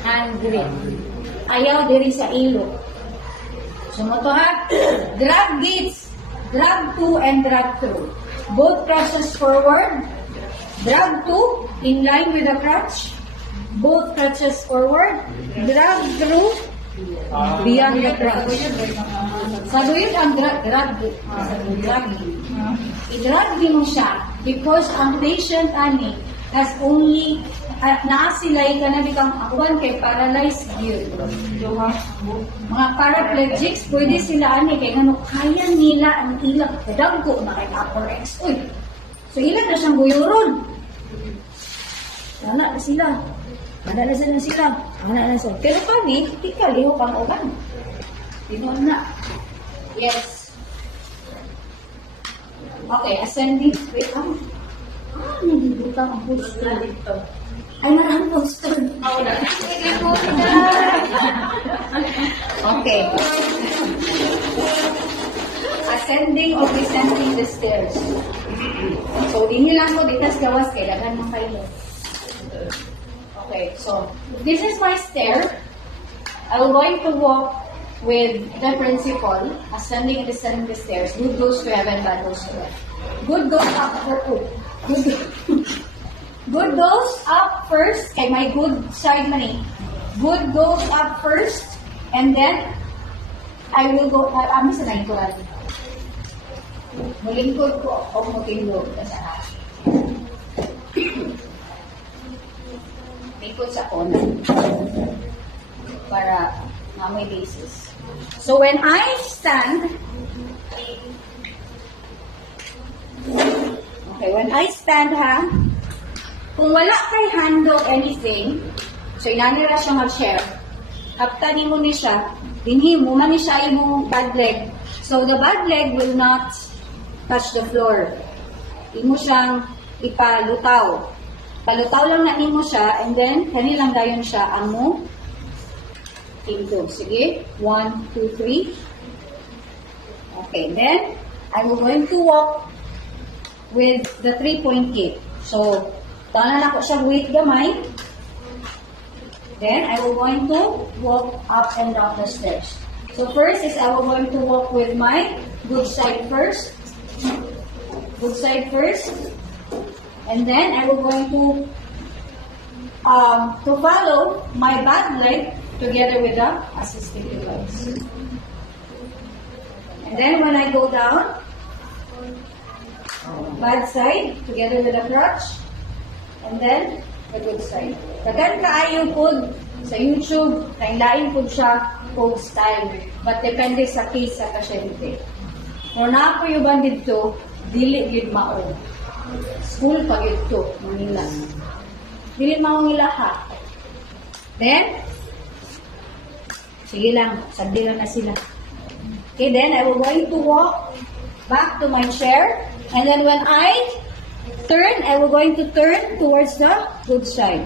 hand grip. Ayaw diri sa ilo. So mo to ha, drag gates, drag to and drag through. Both crutches forward, drag to in line with the crutch. Both crutches forward, drag through beyond the crutch. Saluin ang drag. I-drag din mo siya because ang patient ani has only naasilay ka na bikang akuan kay paralyzed yun. Mga paraplegics, pwede sila ani kay ano, kaya nila ang ilang kadagko na kay upper X. Uy, so ilan na siyang guyuron. Wala na sila. Madala na sila. Wala na sila. Pero kami, di ka liho pang ulan. Tinoon na. Yes. Okay, ascending. Wait lang. Nalibutang ang poster dito. Ay, maraming poster. Okay. Ascending or descending the stairs. So, di nyo lang ko dito sa gawas kailangan ng kayo. Okay, so this is my stair. I'm going to walk with the principal, ascending and descending the stairs. Good goes to heaven, bad goes to hell. Good goes up first. Good goes up first. Kay my good side money. Good goes up first, and then I will go. Sa naikuran. Mulingkod ko o mutingkod sa akin. Ikot sa on para may basis. So when I stand, when I stand ha, kung wala kay handle anything, so inanira siya mag-share, kaptanin mo ni siya, dinhi mo man ni siya yung bad leg. So the bad leg will not touch the floor. Imo siyang ipalutaw. Palutaw lang na mo siya, and then, kani lang dayon siya, ang mo, into. Sige, 1, 2, 3. Okay, then, I will going to walk with the 3-point gate. So, tanan ako siya weight gamay. Then, I will going to walk up and down the stairs. So, first is I will going to walk with my good side first. Good side first. And then I will going to follow my bad leg together with the assistive device. And then when I go down, bad side together with the crutch, and then the good side. Dagan kaayo pod sa YouTube, lain pod siya pod style, but depende sa case sa pasyente. Kung na po yung bandit to, dili gid mao. School pag ito, Manila. Dili maong ilaha. Then, sige lang, sabdi lang na sila. Okay, then I will going to walk back to my chair. And then when I turn, I will going to turn towards the good side.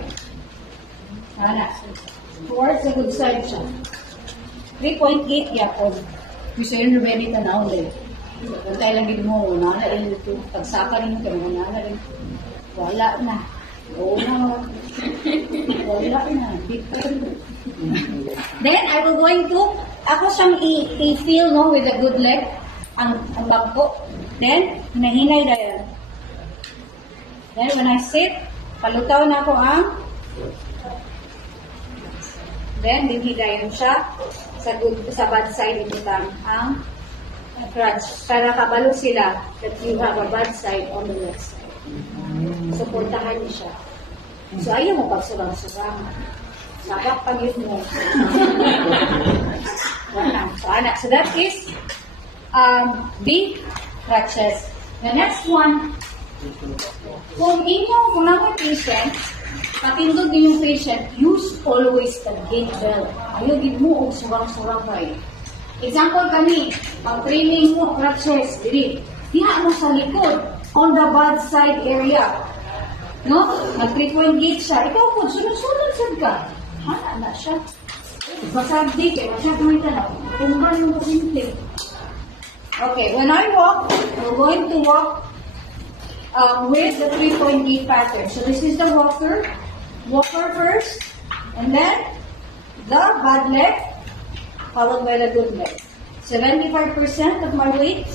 Towards the good side siya. 3-point gate yapon. Gusto yun ready tanaw din. Kung tayo lang din mo, nana rin ito. Pagsaka rin ito, nana rin. Wala na. Oo na. Wala na. Then, I will going to, ako siyang i-feel, no, with a good leg, ang bag ko. Then, nahinay na yan. Then, when I sit, palutaw na ako ang, then, dinhigayon siya sa bad side ito ang crutch, para kabalo sila that you have a bad side on the left side. Suportahan niyo siya. So, ayaw mo pagsurang-surang. Sabak pag-yun mo. So, that is the crutches. The next one, kung naman patient, patindog din yung patient, use always the gate belt. Ayaw din mo o surang-surang kayo. Example kami, pag-training mo, crutches, diri. Diha mo sa likod, on the bad side area. No? Nag-3-point gate siya. Ikaw po, sunod-sunod sad ka. Hana na siya. Masagdi kayo, masyadong may tanaw. Tumban mo simple. Okay, when I walk, we're going to walk with the 3-point gate pattern. So this is the walker. Walker first, And then, the bad leg, followed by the good leg. 75% of my weight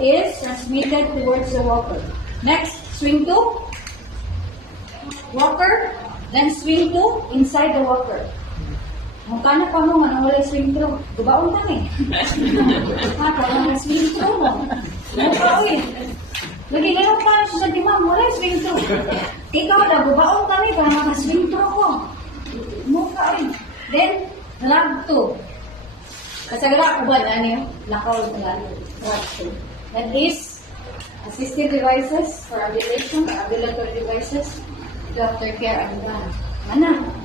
is transmitted towards the walker. Next, swing to walker, then swing to inside the walker. Kung kana pa mo, manawala swing through. Gubaon kami. Ha, kung swing through mo. Mukha, uy. Lagi ganun pa na siya sa dimang, wala swing through. Ikaw na, gubaon kami para maka-swing through ko. Mukha, uy. Then, lag to. Kasagara, ubad, ano yun? Lakaw, lag to. That is assistive devices for ambulation, ambulatory devices, to aftercare and gun. Mana?